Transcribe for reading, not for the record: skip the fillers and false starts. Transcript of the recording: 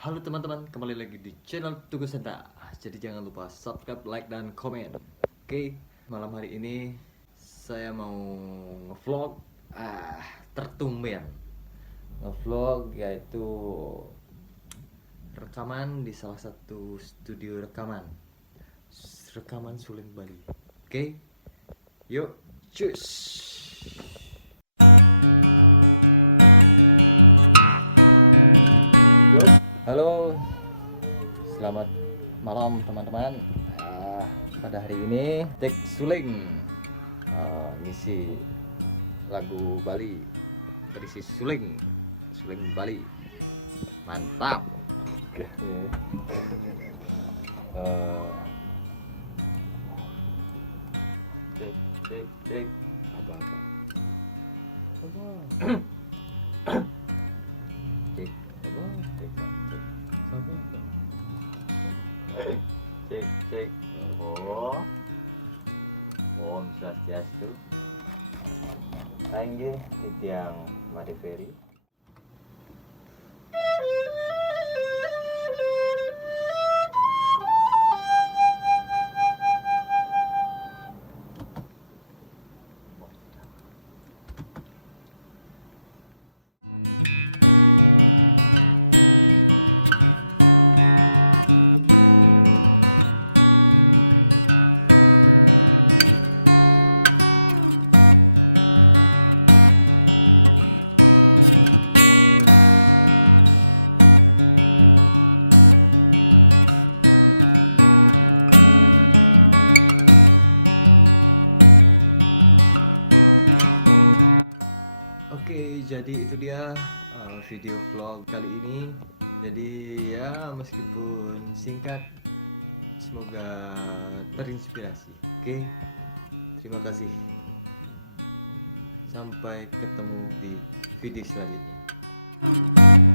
Halo teman-teman, kembali lagi di channel Tugas Senta. Jadi jangan lupa subscribe, like, dan komen. Oke, malam hari ini saya mau ngevlog tertumben. Ngevlog yaitu rekaman di salah satu studio rekaman. Rekaman Suling Bali. Oke. Yuk, cus. Halo, selamat malam teman-teman. Pada hari ini Tek Suling ngisi lagu Bali berisi Suling Bali. Mantap. Oke. Cek. Cek. Oh, swastiastu. Lainnya yang Madeveri. Jadi itu dia video vlog kali ini. Jadi ya meskipun singkat, semoga terinspirasi. Oke, terima kasih. Sampai ketemu di video selanjutnya.